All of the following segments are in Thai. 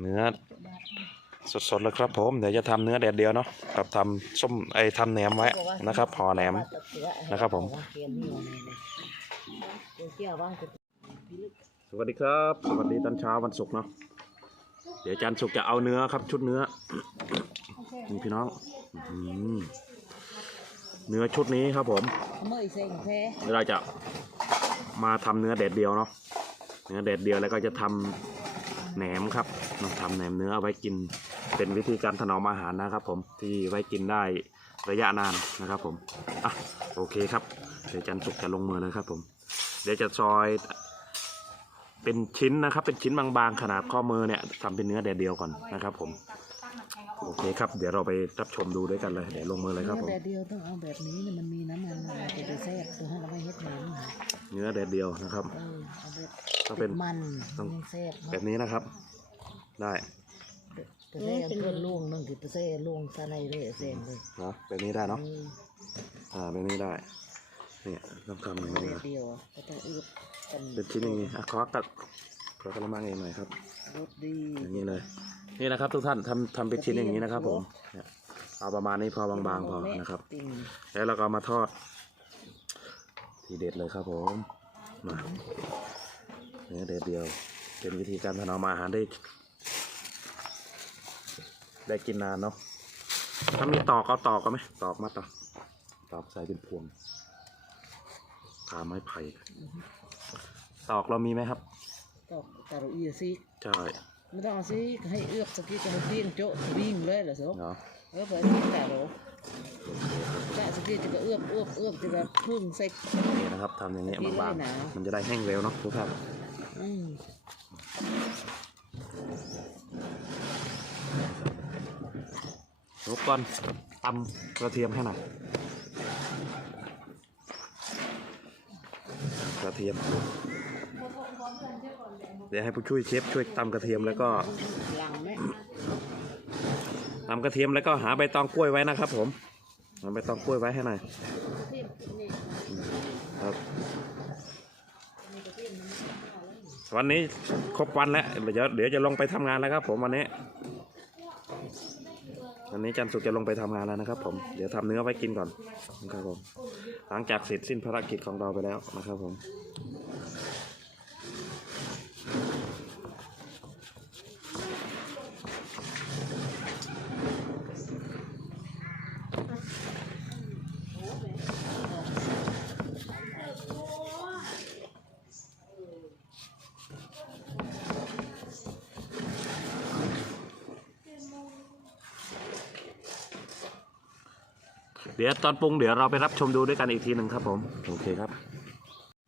เนื้อสดๆเลยครับผมเดี๋ยวจะทำเนื้อแดดเดียวเนาะกับทำส้มไอ้ทำแหนมไว้นะครับห่อแหนมนะครับผมสวัสดีครับ สวัสดีตอนเช้าวันศุกร์เนาะเดี๋ยวอาจารย์ศุกร์จะเอาเนื้อครับ ชุดเนื้อนี่พี่น้องเนื้อชุดนี้ครับผมเมื่ออีเซ็งแพ้เดี๋ยวเราจะมาทำเนื้อแดดเดียวเนาะเนื้อแดดเดียวแล้วก็จะทำแหนมครับ เนาะทำแหนมเนื้อเอาไว้กินเป็นวิธีการถนอมอาหารนะครับ ผมที่ไว้กินได้ระยะนานนะครับ ผมอะโอเคครับเดี๋ยวอาจารย์ศุกร์จะลงมือเลยครับ ผม เดี๋ยวจะซอยเป็นชิ้นนะครับ เป็นชิ้นบางๆขนาดข้อมือเนี่ยทำเป็นเนื้อแดดเดียวก่อนนะครับ ผมโอเคครับ เดี๋ยวเราไปรับชมดูด้วยกันเลย เดี๋ยวลงมือเลยครับผมแต่เดียวต้องเอาแบบนี้เนี่ยมันมีน้ำมันอะไรจะไปแซ่บตัวให้เราไม่เฮ็ดหมันเนื้อแดดเดียวนะครับ เออเอาแบบต้องเป็นมันต้องยังแซ่บแบบนี้นะครับ ได้ตัวแซ่บเพื่อนล่วงนึงคือตัวแซ่บล่วงซะในเลยแซ่บเลยเนาะแบบนี้ได้เนาะเอออ่าแบบนี้ได้เนี่ยต้องทำอย่างนี้แบบนะเดียวก็ต้องอืดกันเป็นชิ้นอย่างนี้อะขอกัดขอกระมังเองหน่อยครับรสดีอย่างนี้เลยนี่นะครับทุกท่านทำทำเป็นชิ้นอย่างนี้นะครับ ผมเนี่ยเอาประมาณนี้พอบางๆพอนะครับติ่งแล้วเราก็เอามาทอด ทีเด็ดเลยครับผมมาเนื้อเด็ดเดียว เป็นวิธีการถนอมอาหารได้ ได้กินนานเนาะถ้ามีตอกเอาตอกก็ไหมตอกมาตอกตอกใส่เป็นพวงขาไม้ไผ่ตอกเรามีไหมครับ ตอกตาลุอีซิใช่ไม่ต้องเอาซิให้เอือกสักทีก็ให้เพี้ยงโจ๊ะวิ่งเลยเหรอสิเนาะเออไปที่แต่โหลแต่สักทีจะก็เอือบเอือบเอือบจะก็พึ่งใส่นี่นะครับทำอย่างเงี้ยดีเลยบางนะๆมันจะได้แห้งเร็วเนาะทุกท่าน อืม รบก่อนตำกระเทียมให้หน่อยกระเทียม เดี๋ยวให้ผู้ช่วยเชฟช่วยตำกระเทียมแล้วก็ตำกระเทียมแล้วก็หาใบตองกล้วยไว้นะครับ ผมหาใบตองกล้วยไว้ให้หน่อยครับวันนี้ครบวันแล้วเดี๋ยวเดี๋ยวจะลงไปทำงานแล้วครับ ผมวันนี้ วันนี้จันสุกจะลงไปทำงานแล้วนะครับ ผม เดี๋ยวทำเนื้อไว้กินก่อนนะครับผม หลังจากเสร็จสิ้นภารกิจของเราไปแล้วนะครับผม เดี๋ยวตอนปรุงเดี๋ยวเราไปรับชมดูด้วยกันอีกทีหนึ่งครับผม โอเคครับ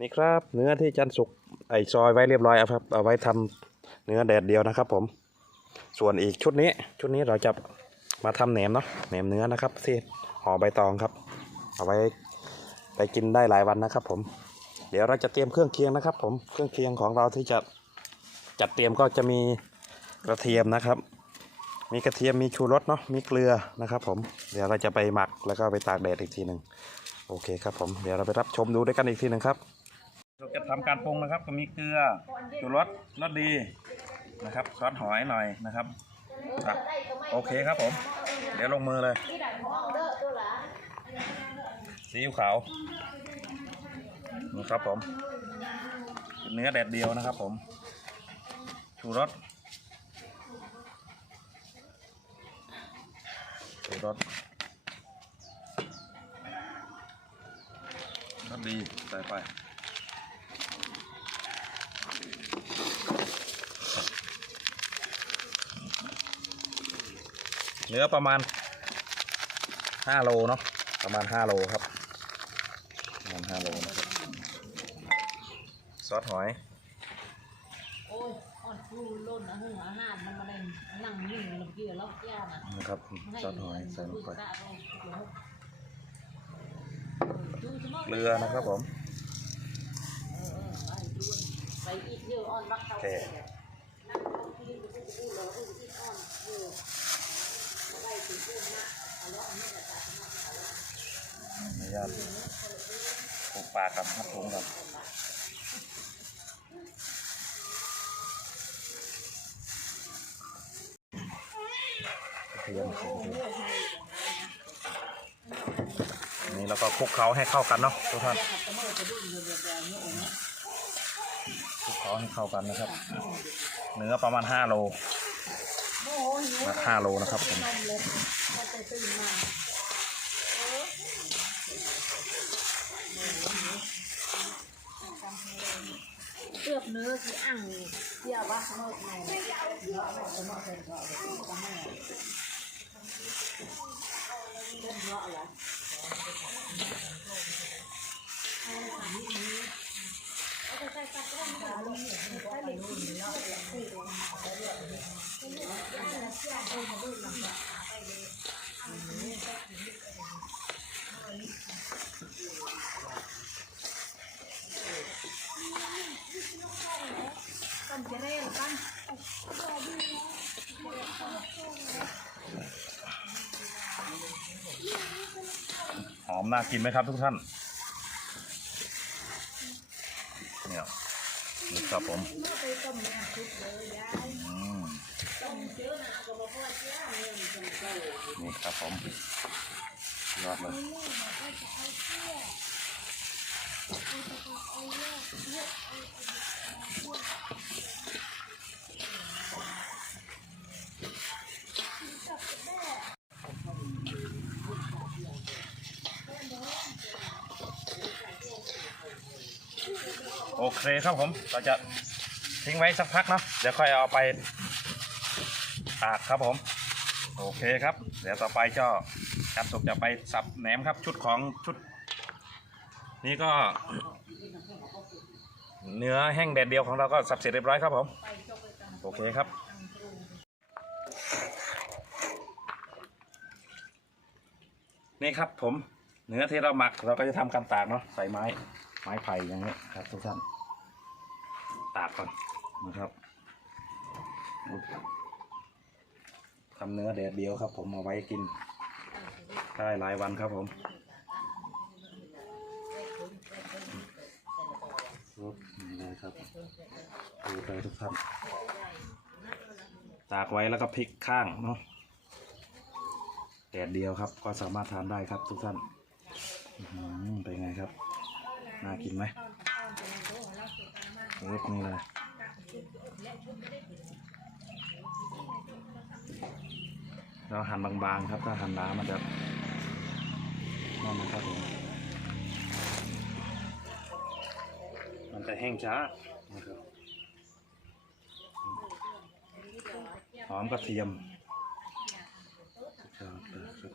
นี่ครับเนื้อที่จันสุกไอซอยไว้เรียบร้อยแล้วครับเอาไว้ทำเนื้อแดดเดียวนะครับ ผม ส่วนอีกชุดนี้ชุดนี้เราจะมาทำแหนมเนาะแหนมเนื้อนะครับที่ห่อใบตองครับ เอาไว้ไปกินได้หลายวันนะครับ ผม เดี๋ยวเราจะเตรียมเครื่องเคียงนะครับ ผมเครื่องเคียงของเราที่จะจัดเตรียมก็จะมีกระเทียมนะครับ มีกระเทียมมีชูรสเนาะมีเกลือนะครับ ผมเดี๋ยวเราจะไปหมักแล้วก็ไปตากแดดอีกทีหนึ่งโอเคครับผมเดี๋ยวเราไปรับชมดูด้วยกันอีกทีหนึ่งครับ เราจะทำการปรุงนะครับ ก็มีเกลือชูรสรสดีนะครับซอสหอยหน่อยนะครับอะโอเคครับผม เดี๋ยวลงมือเลยซีอิ๊วขาวนี่ครับผม เนื้อแดดเดียวนะครับผมชูรส ชูรสรสดีใส่ไปเนื้อประมาณห้าโลเนาะประมาณห้าโลครับประมาณห้าโลนะครับซอสหอยโอ้ยอ่อนฟูล้นนะหุ่งอาหารมันมาเล่นนั่งนิ่ง นเกี่ยวล็อกย่านะนะครับซอสหอยใส่ลงไปเกลือนะครับผมไปอีกเยอะอ่อนรักเขาโอเคอนุญาตปลูกปลากับครับผมครับ เทียม นี่แล้วก็คลุกเคล้าให้เข้ากันเนาะทุกท่านคลุกเคล้าให้เข้ากันนะครับ เนื้อประมาณ5โลโอ้โหหิวนะ5โลนะครับผมเลยพอจะตื่นมาเลือกเนื้อที่อ่างเที่ยวว่าเมื่อไงเนาะไม่เมื่อเป็นก็เอาไปทำให้ต้มเน อห มน่ากินไหมครับทุกท่านเนี่ยนี่ครับผมอืมนี่ครับผมยอดเลย อเคครับผมเราจะทิ้งไว้สักพักเนาะเดี๋ยวค่อยเอาไปตากครับผม โอเคครับ เดี๋ยวต่อไปก็การสุกจะไปสับแหนมครับ ชุดของชุด นี่ก็ เนื้อแห้งแดดเดียวของเราก็สับเสร็จเรียบร้อยครับผมโอเคครับนี่ครับผมเนื้อที่เราหมักเราก็จะทำการตากเนาะใส่ไม้ไม้ไผ่อย่างนี้ครับทุกท่าน ตากก่อนนะครับทำเนื้อแดดเดียวครับ ผมเอาไว้กินได้หลายวันครับผมรูปนี่เลยครับดูเลยทุกท่านตากไว้แล้วก็พลิกข้างเนาะแดดเดียวครับ ก็สามารถทานได้ครับทุกท่านเป็นไงครับ น่ากินไหม รูปนี้เลยเราหั่นบางๆครับ ถ้าหั่นหนามันจะนั่นนะครับผมมันจะแห้งช้านะครับหอมกระเทียมครับ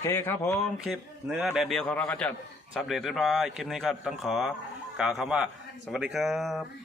เคครับผมคลิปเนื้อแดดเดียวของเราก็จะสำเร็จเรียบร้อยคลิปนี้ก็ต้องขอกล่าวคำว่า สวัสดีครับ